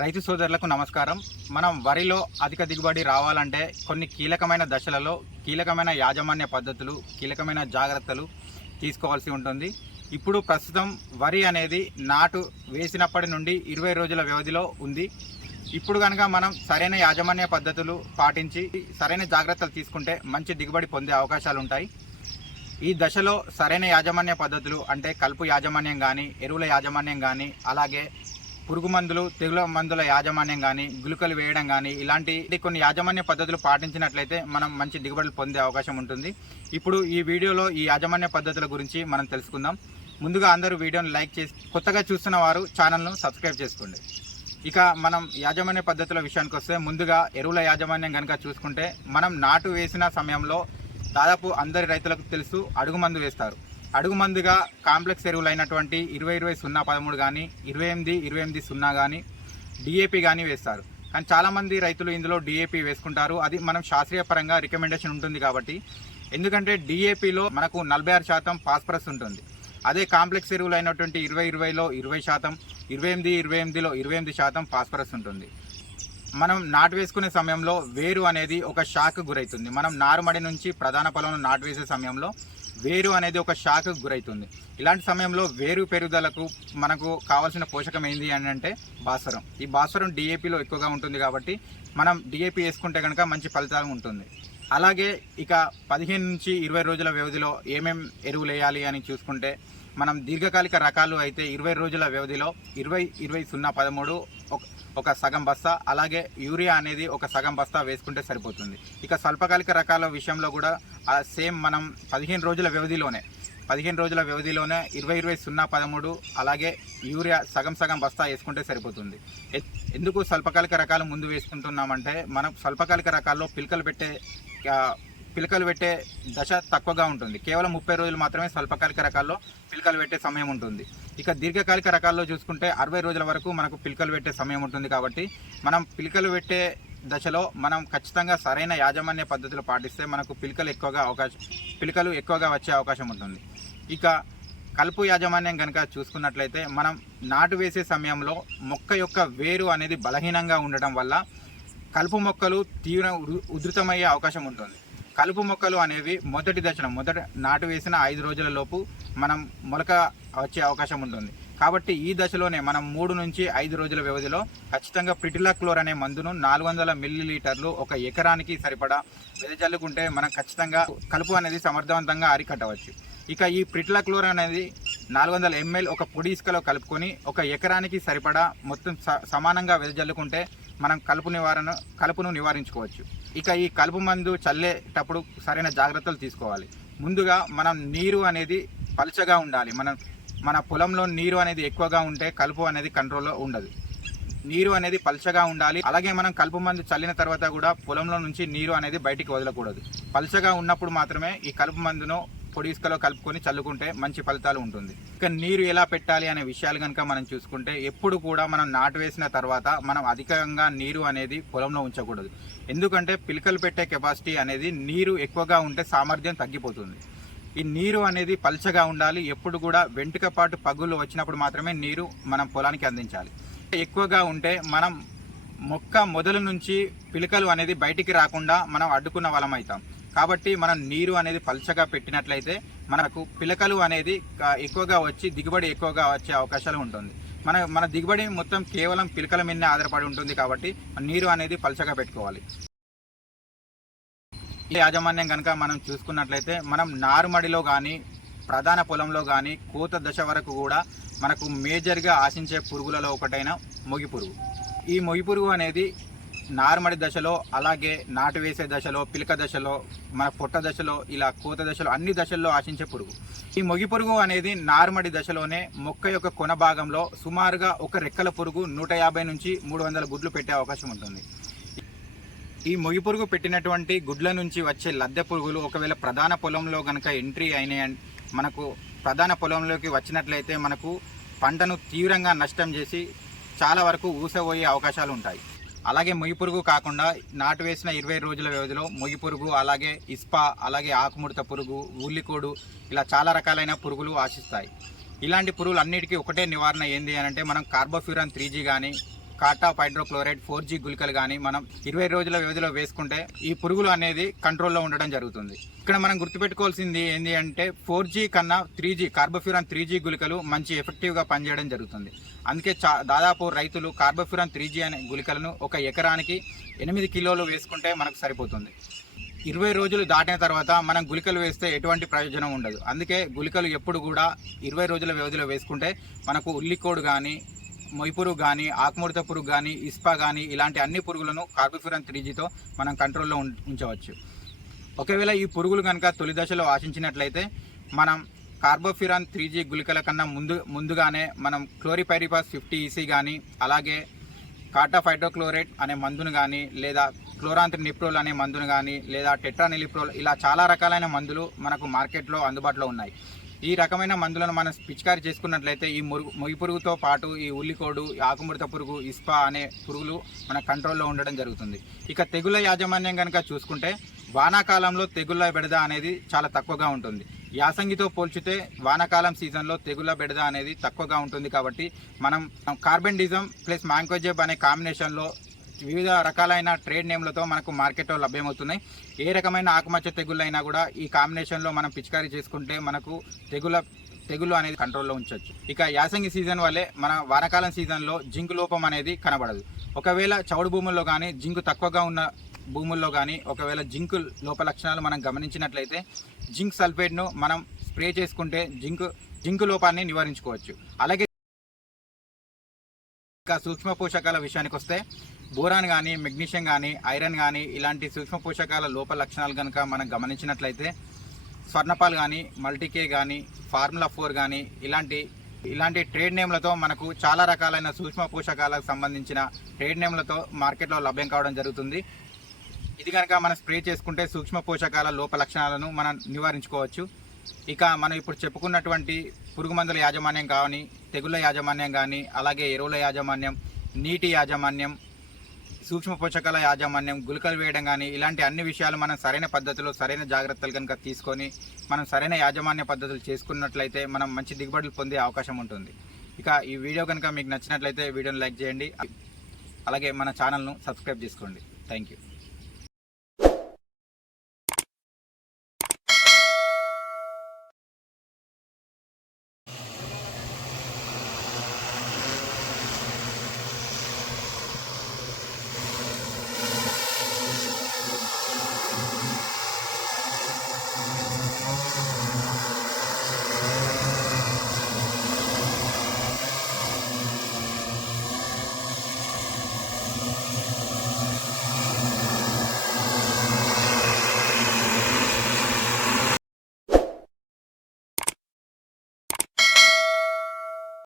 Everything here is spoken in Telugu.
రైతు సోదరులకు నమస్కారం. మనం వరిలో అధిక దిగుబడి రావాలంటే కొన్ని కీలకమైన దశలలో కీలకమైన యాజమాన్య పద్ధతులు, కీలకమైన జాగ్రత్తలు తీసుకోవాల్సి ఉంటుంది. ఇప్పుడు ప్రస్తుతం వరి అనేది నాటు వేసినప్పటి నుండి 20 రోజుల వ్యవధిలో ఉంది. ఇప్పుడు కనుక మనం సరైన యాజమాన్య పద్ధతులు పాటించి సరైన జాగ్రత్తలు తీసుకుంటే మంచి దిగుబడి పొందే అవకాశాలు ఉంటాయి. ఈ దశలో సరైన యాజమాన్య పద్ధతులు అంటే కలుపు యాజమాన్యం కానీ, ఎరువుల యాజమాన్యం కానీ, అలాగే పురుగు మందులు, తెగుల మందుల యాజమాన్యం కానీ, గుళికలు వేయడం కానీ, ఇలాంటి కొన్ని యాజమాన్య పద్ధతులు పాటించినట్లయితే మనం మంచి దిగుబడులు పొందే అవకాశం ఉంటుంది. ఇప్పుడు ఈ వీడియోలో ఈ యాజమాన్య పద్ధతుల గురించి మనం తెలుసుకుందాం. ముందుగా అందరూ వీడియోని లైక్ చేసి, కొత్తగా చూస్తున్న వారు ఛానల్ను సబ్స్క్రైబ్ చేసుకోండి. ఇక మనం యాజమాన్య పద్ధతుల విషయానికి వస్తే, ముందుగా ఎరువుల యాజమాన్యం కనుక చూసుకుంటే, మనం నాటు వేసిన సమయంలో దాదాపు అందరి రైతులకు తెలుసు, అడుగు మందు వేస్తారు. అడుగు మందుగా కాంప్లెక్స్ ఎరువులు అయినటువంటి 20-20-0-13 కానీ, 28-28-0 కానీ, డిఏపి కానీ వేస్తారు. కానీ చాలామంది రైతులు ఇందులో డిఏపి వేసుకుంటారు. అది మనం శాస్త్రీయ పరంగా రికమెండేషన్ ఉంటుంది కాబట్టి. ఎందుకంటే డిఏపిలో మనకు 46% ఫాస్ఫరస్ ఉంటుంది. అదే కాంప్లెక్స్ ఎరువులు అయినటువంటి 20-20లో 20%, 28-28లో 28% ఫాస్ఫరస్ ఉంటుంది. మనం నాటు వేసుకునే సమయంలో వేరు అనేది ఒక షాక్ గురవుతుంది. మనం నారుమడి నుంచి ప్రధాన పొలంలో నాటు వేసే సమయంలో వేరు అనేది ఒక షాక్ గురవుతుంది. ఇలాంటి సమయంలో వేరు పెరుగుదలకు మనకు కావాల్సిన పోషకం ఏంటి అని అంటే భాస్వరం. ఈ భాస్వరం డిఏపిలో ఎక్కువగా ఉంటుంది కాబట్టి మనం డిఏపి వేసుకుంటే కనుక మంచి ఫలితాలు ఉంటుంది. అలాగే ఇక 15 నుంచి 20 రోజుల వ్యవధిలో ఏమేం ఎరువులు వేయాలి అని చూసుకుంటే, మనం దీర్ఘకాలిక రకాలు అయితే 20 రోజుల వ్యవధిలో 20-20-0-13 ఒక సగం బస్తా, అలాగే యూరియా అనేది ఒక సగం బస్తా వేసుకుంటే సరిపోతుంది. ఇక స్వల్పకాలిక రకాల విషయంలో కూడా సేమ్ మనం 15 రోజుల వ్యవధిలోనే 20-20-0-13 అలాగే యూరియా సగం బస్తా వేసుకుంటే సరిపోతుంది. ఎందుకు స్వల్పకాలిక రకాలు ముందు వేసుకుంటున్నామంటే, మనం స్వల్పకాలిక రకాల్లో పిలకలు పెట్టే దశ తక్కువగా ఉంటుంది. కేవలం 30 రోజులు మాత్రమే స్వల్పకాలిక రకాల్లో పిలకలు పెట్టే సమయం ఉంటుంది. ఇక దీర్ఘకాలిక రకాల్లో చూసుకుంటే 60 రోజుల వరకు మనకు పిలకలు పెట్టే సమయం ఉంటుంది. కాబట్టి మనం పిలకలు పెట్టే దశలో మనం ఖచ్చితంగా సరైన యాజమాన్య పద్ధతులు పాటిస్తే మనకు పిలకలు ఎక్కువగా వచ్చే అవకాశం ఉంటుంది. ఇక కలుపు యాజమాన్యం కనుక చూసుకున్నట్లయితే, మనం నాటు వేసే సమయంలో మొక్క యొక్క వేరు అనేది బలహీనంగా ఉండటం వల్ల కలుపు మొక్కలు తీవ్ర ఉధృతమయ్యే అవకాశం ఉంటుంది. కలుపు మొక్కలు అనేవి మొదటి నాటు వేసిన 5 రోజుల లోపు మనం మొలక వచ్చే అవకాశం ఉంటుంది. కాబట్టి ఈ దశలోనే మనం 3 నుంచి 5 రోజుల వ్యవధిలో ఖచ్చితంగా ప్రిటిలాక్లోర్ అనే మందును 400 మిల్లీలీటర్లు ఒక ఎకరానికి సరిపడా వెదజల్లుకుంటే మనం ఖచ్చితంగా కలుపు అనేది సమర్థవంతంగా అరికట్టవచ్చు. ఇక ఈ ప్రిటిలాక్లోర్ అనేది 400 ml ఒక పొడి ఇసుకలో కలుపుకొని ఒక ఎకరానికి సరిపడా మొత్తం సమానంగా వెదజల్లుకుంటే మనం కలుపును నివారించుకోవచ్చు. ఇక ఈ కలుపు మందు చల్లేటప్పుడు సరైన జాగ్రత్తలు తీసుకోవాలి. ముందుగా మనం నీరు అనేది పలుచగా ఉండాలి. మన పొలంలో నీరు అనేది ఎక్కువగా ఉంటే కలుపు అనేది కంట్రోల్లో ఉండదు. నీరు అనేది పలుచగా ఉండాలి. అలాగే మనం కలుపు మందు చల్లిన తర్వాత కూడా పొలంలో నుంచి నీరు అనేది బయటికి వదలకూడదు. పలుచగా ఉన్నప్పుడు మాత్రమే ఈ కలుపు మందును పొడి ఇసుకలో కలుపుకొని చల్లుకుంటే మంచి ఫలితాలు ఉంటుంది. ఇక నీరు ఎలా పెట్టాలి అనే విషయాలు కనుక మనం చూసుకుంటే, ఎప్పుడు కూడా మనం నాటు వేసిన తర్వాత మనం అధికంగా నీరు అనేది పొలంలో ఉంచకూడదు. ఎందుకంటే పిలకలు పెట్టే కెపాసిటీ అనేది నీరు ఎక్కువగా ఉంటే సామర్థ్యం తగ్గిపోతుంది. ఈ నీరు అనేది పల్చగా ఉండాలి. ఎప్పుడు కూడా వెంటుకపాటు పగులు వచ్చినప్పుడు మాత్రమే నీరు మనం పొలానికి అందించాలి. ఎక్కువగా ఉంటే మనం మొక్క మొదలు నుంచి పిలకలు అనేది బయటికి రాకుండా మనం అడ్డుకున్న వలం అవుతాం. కాబట్టి మనం నీరు అనేది పల్చగా పెట్టినట్లయితే మనకు పిలకలు అనేది ఎక్కువగా వచ్చి దిగుబడి ఎక్కువగా వచ్చే అవకాశాలు ఉంటుంది. మన దిగుబడి మొత్తం కేవలం పిలకల మీదనే ఆధారపడి ఉంటుంది. కాబట్టి నీరు అనేది పల్చగా పెట్టుకోవాలి. ఈ యాజమాన్యం కనుక మనం చూసుకున్నట్లయితే, మనం నారుమడిలో కానీ ప్రధాన పొలంలో కానీ కోత దశ వరకు కూడా మనకు మేజర్గా ఆశించే పురుగులలో ఒకటైన మొగి పురుగు. ఈ మొగి పురుగు అనేది నారుమడి దశలో, అలాగే నాటు వేసే దశలో, పిలక దశలో, మన పొట్ట దశలో, ఇలా కోత దశలో అన్ని దశల్లో ఆశించే పురుగు. ఈ మొగి పురుగు అనేది నారుమడి దశలోనే మొక్క యొక్క కొన భాగంలో సుమారుగా ఒక రెక్కల పురుగు 150 నుంచి 300 గుడ్లు పెట్టే అవకాశం ఉంటుంది. ఈ మొగి పురుగు పెట్టినటువంటి గుడ్ల నుంచి వచ్చే లద్దె పురుగులు ఒకవేళ ప్రధాన పొలంలో కనుక ఎంట్రీ అయినాయి, మనకు ప్రధాన పొలంలోకి వచ్చినట్లయితే మనకు పంటను తీవ్రంగా నష్టం చేసి చాలా వరకు ఊసపోయే అవకాశాలు ఉంటాయి. అలాగే మొగి పురుగు కాకుండా నాటు వేసిన 20 రోజుల వ్యవధిలో మొగి పురుగు, అలాగే ఇస్పా, అలాగే ఆకుముడత పురుగు, ఉల్లికోడు, ఇలా చాలా రకాలైన పురుగులు ఆశిస్తాయి. ఇలాంటి పురుగులు అన్నిటికీ ఒకటే నివారణ ఏంది అని అంటే, మనం కార్బోఫ్యూరాన్ 3G కానీ కార్టాప్ హైడ్రోక్లోరైడ్ 4G గుళికలు కానీ మనం 20 రోజుల వ్యవధిలో వేసుకుంటే ఈ పురుగులు అనేది కంట్రోల్లో ఉండడం జరుగుతుంది. ఇక్కడ మనం గుర్తుపెట్టుకోవాల్సింది ఏంటి అంటే 4G కన్నా 3G కార్బోఫ్యూరాన్ 3G గుళికలు మంచి ఎఫెక్టివ్గా పనిచేయడం జరుగుతుంది. అందుకే దాదాపు రైతులు కార్బోఫ్యూరాన్ 3G అనే గుళికలను ఒక ఎకరానికి 8 కిలోలు వేసుకుంటే మనకు సరిపోతుంది. 20 రోజులు దాటిన తర్వాత మనం గుళికలు వేస్తే ఎటువంటి ప్రయోజనం ఉండదు. అందుకే గుళికలు ఎప్పుడు కూడా 20 రోజుల వ్యవధిలో వేసుకుంటే మనకు ఉల్లికోడు కానీ, మొయ్పురుగు కానీ, ఆకుముడత పురుగు కానీ, ఇస్పా కానీ ఇలాంటి అన్ని పురుగులను కార్బోఫ్యూరాన్ 3Gతో మనం కంట్రోల్లో ఉంచవచ్చు. ఒకవేళ ఈ పురుగులు కనుక తొలి దశలో ఆశించినట్లయితే మనం కార్బోఫ్యూరాన్ 3G గుళికల కన్నా ముందుగానే మనం క్లోరిపైరిపాస్ 50 EC కానీ, అలాగే కార్టాప్ హైడ్రోక్లోరైడ్ అనే మందును కానీ, లేదా క్లోరాంత్రినిప్రోల్ అనే మందును కానీ, లేదా టెట్రానిలిప్రోల్ ఇలా చాలా రకాలైన మందులు మనకు మార్కెట్లో అందుబాటులో ఉన్నాయి. ఈ రకమైన మందులను మనం పిచికారీ చేసుకున్నట్లయితే ఈ మొయ్యి పురుగుతో పాటు ఈ ఉల్లికోడు, ఆకుముడత పురుగు, ఇస్పా అనే పురుగులు మన కంట్రోల్లో ఉండడం జరుగుతుంది. ఇక తెగుళ్ళ యాజమాన్యం కనుక చూసుకుంటే వానాకాలంలో తెగుళ్ళ బెడద అనేది చాలా తక్కువగా ఉంటుంది. యాసంగితో పోల్చితే వానాకాలం సీజన్లో తెగుళ్ళ బెడద అనేది తక్కువగా ఉంటుంది. కాబట్టి మనం కార్బెండిజం ప్లస్ మ్యాంకోజెబ్ అనే కాంబినేషన్లో వివిధ రకాలైన ట్రేడ్ నేమ్లతో మనకు మార్కెట్లో లభ్యమవుతున్నాయి. ఏ రకమైన ఆకుమచ్చ తెగుళ్ళైనా కూడా ఈ కాంబినేషన్లో మనం పిచికారీ చేసుకుంటే మనకు తెగులు అనేది కంట్రోల్లో ఉంచవచ్చు. ఇక యాసంగి సీజన్ వల్లే మన వానాకాలం సీజన్లో జింక్ లోపం అనేది కనబడదు. ఒకవేళ చౌడు భూముల్లో కానీ, జింక్ తక్కువగా ఉన్న భూముల్లో కానీ ఒకవేళ జింక్ లోప లక్షణాలు మనం గమనించినట్లయితే జింక్ సల్ఫేట్ను మనం స్ప్రే చేసుకుంటే జింక్ లోపాన్ని నివారించుకోవచ్చు. అలాగే ఇంకా సూక్ష్మ పోషకాల విషయానికి వస్తే బోరాన్ కానీ, మెగ్నీషియం కానీ, ఐరన్ కానీ ఇలాంటి సూక్ష్మ పోషకాల లోప లక్షణాలు కనుక మనం గమనించినట్లయితే స్వర్ణపాల్ కానీ, మల్టీకే కానీ, ఫార్ములా 4 కానీ ఇలాంటి ట్రేడ్ నేమ్లతో మనకు చాలా రకాలైన సూక్ష్మ పోషకాలకు సంబంధించిన ట్రేడ్ నేమ్లతో మార్కెట్లో లభ్యం కావడం జరుగుతుంది. ఇది కనుక మనం స్ప్రే చేసుకుంటే సూక్ష్మ పోషకాల లోప లక్షణాలను మనం నివారించుకోవచ్చు. ఇక మనం ఇప్పుడు చెప్పుకున్నటువంటి పురుగు మందుల యాజమాన్యం కానీ, తెగుళ్ళ యాజమాన్యం కానీ, అలాగే ఎరువుల యాజమాన్యం, నీటి యాజమాన్యం, సూక్ష్మ పోషకాల యాజమాన్యం, గుళికలు వేయడం కానీ ఇలాంటి అన్ని విషయాలు మనం సరైన పద్ధతిలో సరైన జాగ్రత్తలు కనుక తీసుకొని మనం సరైన యాజమాన్య పద్ధతులు చేసుకున్నట్లయితే మనం మంచి దిగుబడులు పొందే అవకాశం ఉంటుంది. ఇక ఈ వీడియో కనుక మీకు నచ్చినట్లయితే వీడియోని లైక్ చేయండి. అలాగే మన ఛానల్ను సబ్స్క్రైబ్ చేసుకోండి. Thank you.